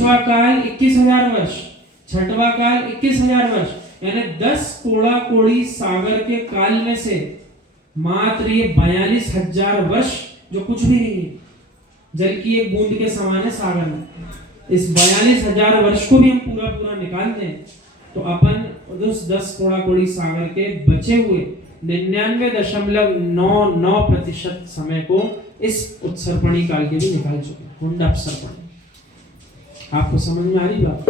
पांचवा काल 21,000 वर्ष, छठवां काल 21,000 वर्ष, यानी 10 कोड़ा कोड़ी सागर के काल में से मात्र ये 42,000 वर्ष जो कुछ भी नहीं है, जल की एक बूंद के समान है सागर में। इस 42,000 वर्ष को भी हम पूरा पूरा निकाल दें तो अपन उस 10 कोड़ा कोड़ी सागर के बचे हुए 99.99% समय को इस उत्सर्पणी काल के भी निकाल चुके हैं, हुंड अपसर्पणी। आपको समझ में आ रही बात?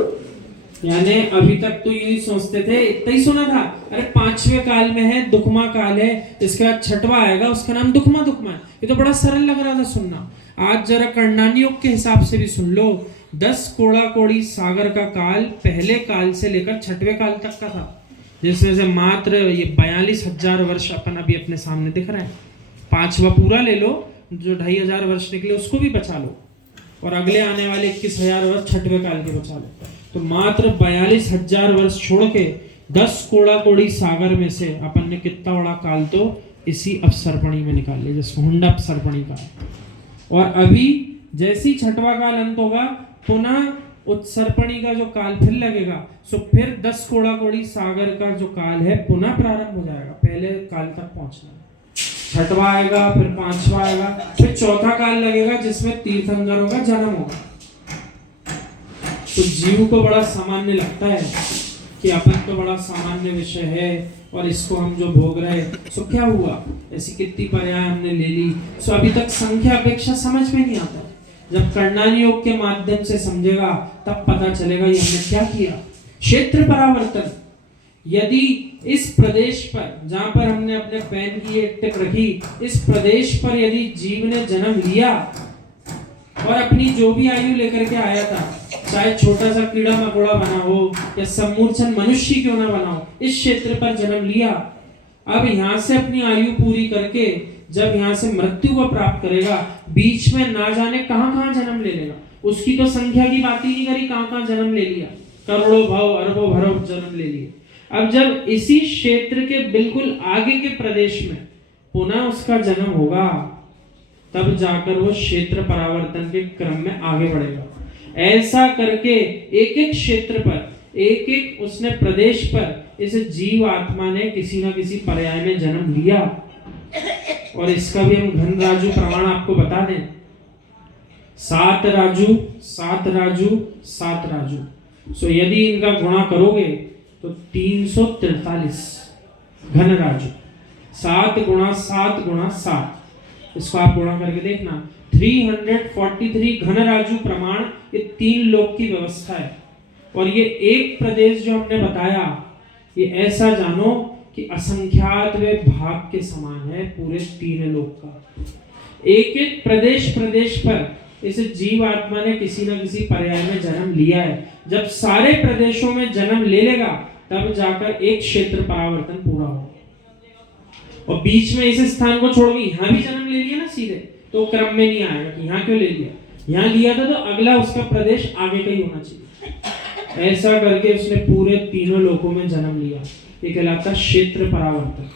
यानी अभी तक तो यही सोचते थे, इतना ही सुना था, अरे 5वें काल में है दुखमा काल है, इसके बाद छठवा आएगा उसका नाम दुखमा दुखमा है। ये तो बड़ा सरल लग रहा था सुनना। आज जरा कर्णानी योग के हिसाब से भी सुन लो। 10 कोड़ा कोड़ी सागर का काल पहले काल से लेकर छठवें काल तक का था, जिसमें से मात्र ये 42,000 वर्ष अपन अभी अपने सामने दिख रहे हैं। 5वां पूरा ले लो, जो 2,500 वर्ष निकले उसको भी बचा लो, और अगले आने वाले 21,000 वर्ष छठवें काल के बचा लो। तो मात्र 42,000 वर्ष छोड़ के 10 कोड़ा कोड़ी सागर में से अपन ने कितना बड़ा काल तो इसी अपसर्पणी में निकाल लिया, जिसको हुंड अपसर्पणी काल। और अभी जैसी छठवां काल अंत होगा, पुनः उत्सर्पणी का जो काल फिर लगेगा, सो फिर 10 कोड़ा कोड़ी सागर का जो काल है पुनः प्रारंभ हो जाएगा, पहले काल तक पहुंचना। छठवा आएगा, फिर 5वां आएगा, फिर चौथा काल लगेगा जिसमें तीर्थंकरों का जन्म होगा। तो जीव को बड़ा सामान्य लगता है कि अपन तो बड़ा सामान्य विषय है और इसको हम जो भोग रहे, सो क्या हुआ, ऐसी कितनी पर्याय हमने ले ली, सो अभी तक संख्या अपेक्षा समझ में नहीं आता। जब कर्णानी योग के माध्यम से समझेगा तब पता चलेगा ये हमने क्या किया। क्षेत्र परावर्तन, यदि इस प्रदेश पर जहां पर हमने अपने पैन की एक टिप रखी, इस प्रदेश पर यदि जीव ने जन्म लिया और अपनी जो भी आयु लेकर के आया था, चाहे छोटा सा कीड़ा मकोड़ा बना हो या सम्मूर्छन मनुष्य क्यों ना बना हो, इस क्षेत्र पर जन्म लिया। अब यहाँ से अपनी आयु पूरी करके जब यहाँ से मृत्यु को प्राप्त करेगा, बीच में ना जाने कहां कहां जन्म ले लेगा। उसकी तो संख्या की बात ही नहीं करी, कहां कहां जन्म ले लिया, करोड़ों भव अरबों भरव जन्म ले लिए। अब जब इसी क्षेत्र के बिल्कुल आगे के प्रदेश में पुनः उसका जन्म होगा, तब जाकर वो क्षेत्र परावर्तन के क्रम में आगे बढ़ेगा। ऐसा करके एक एक क्षेत्र पर, एक एक उसने प्रदेश पर इस जीव आत्मा ने किसी न किसी पर्याय में जन्म लिया। और इसका भी हम घन राजू प्रमाण आपको बता दें, 7 राजू 7 राजू 7 राजू। सो यदि इनका गुणा करोगे तो 343 घन राजू, 7 गुणा 7 गुणा 7, इसको आप गुणा करके देखना, 343 घन राजू प्रमाण। ये 3 लोक की व्यवस्था है। और ये एक प्रदेश जो हमने बताया, ये ऐसा जानो कि असंख्यात वे भाग के समान है पूरे 3 लोक का। एक एक प्रदेश पर इस जीव आत्मा ने किसी न किसी पर्याय में जन्म लिया है। जब सारे प्रदेशों में जन्म ले लेगा, तब जाकर एक क्षेत्र परावर्तन पूरा होगा। और बीच में इस स्थान को छोड़ के यहाँ भी जन्म ले लिया ना सीधे, तो क्रम में नहीं आएगा कि यहाँ क्यों ले लिया, यहाँ लिया था तो अगला उसका प्रदेश आगे का ही होना चाहिए। ऐसा करके उसने पूरे 3 लोकों में जन्म लिया। ये कहलाता क्षेत्र परावर्तन।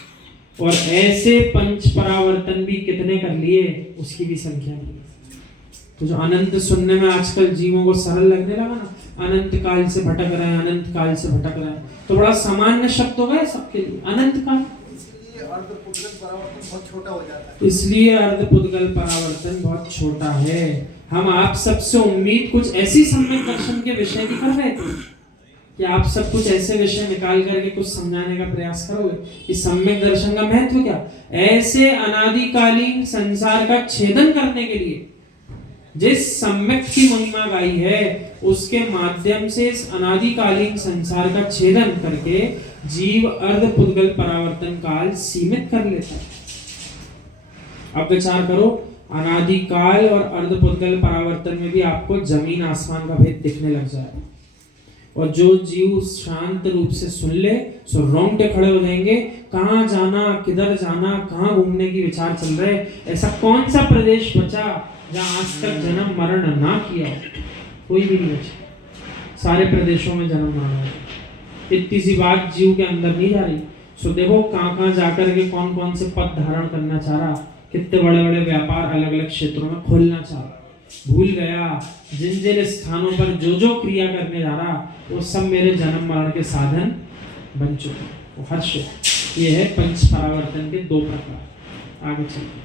और ऐसे पंच परावर्तन भी कितने कर लिए, उसकी भी संख्या नहीं। तो जो अनंत सुनने में आजकल जीवों को सरल लगने लगा ना, अनंत काल से भटक रहे हैं, अनंत काल से भटक रहे हैं, तो बड़ा सामान्य शब्द होगा सबके लिए अनंत काल। इसलिए अर्धपुद्गल परावर्तन बहुत छोटा है। हम आप सबसे उम्मीद कुछ ऐसी सम्यक दर्शन के विषय की कर रहे थे कि आप सब कुछ ऐसे विषय निकाल करके कुछ समझाने का प्रयास करोगे कि सम्यक दर्शन का महत्व क्या। ऐसे अनादिकालीन संसार का छेदन करने के लिए जिस सम्यक की महिमा गाई है, उसके माध्यम से इस अनादिकालीन संसार का छेदन करके जीव अर्धपुद्गल परावर्तन काल सीमित कर लेता है। अब विचार करो, अनादिकाल और अर्धपुद्गल परावर्तन में भी आपको जमीन आसमान का भेद दिखने लग जाए। और जो जीव शांत रूप से सुन ले, सो रोंगटे खड़े हो जाएंगे, कहाँ जाना, किधर जाना, कहाँ घूमने की विचार चल रहे। ऐसा कौन सा प्रदेश बचा जहाँ आज तक जन्म मरण ना किया? कोई भी नहीं बचा, सारे प्रदेशों में जन्म मरण है। इतनी सी बात जीव के अंदर नहीं जा रही। सो देखो कहाँ कहाँ जाकर के कौन कौन से पद धारण करना चाह रहा, कितने बड़े बड़े व्यापार अलग अलग क्षेत्रों में खोलना चाह रहा। भूल गया, जिन जिन स्थानों पर जो जो क्रिया करने जा रहा वो सब मेरे जन्म मरण के साधन बन चुके। वो हर्ष, ये है पंच परावर्तन के 2 प्रकार। आगे चलते,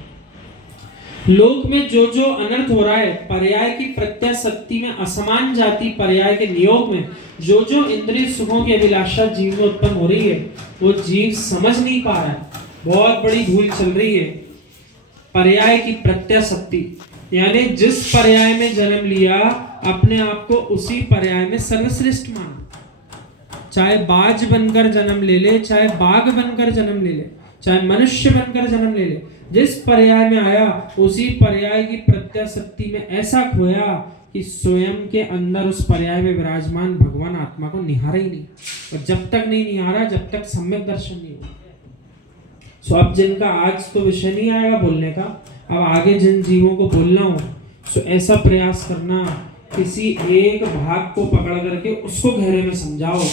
लोक में जो जो अनर्थ हो रहा है, पर्याय की प्रत्याशक्ति में असमान जाति पर्याय के नियोग में जो जो इंद्रिय सुखों की अभिलाषा जीव में उत्पन्न हो रही है, वो जीव समझ नहीं पा रहा है। बहुत बड़ी भूल चल रही है। पर्याय की प्रत्याशक्ति यानी जिस पर्याय में जन्म लिया अपने आप को उसी पर्याय में सर्वश्रेष्ठ माना। चाहे बाज बनकर जन्म ले ले, चाहे बाघ बनकर जन्म ले ले, चाहे मनुष्य बनकर जन्म ले ले, जिस पर्याय में आया उसी पर्याय की प्रत्याशक्ति में ऐसा खोया कि स्वयं के अंदर उस पर्याय में विराजमान भगवान आत्मा को निहारा ही नहीं। और जब तक नहीं निहारा, जब तक सम्यक दर्शन नहीं हुआ। सो अब जिनका आज तो विषय नहीं आएगा बोलने का, अब आगे जिन जीवों को बोलना हो, सो ऐसा प्रयास करना किसी एक भाग को पकड़ करके उसको गहरे में समझाओ ना।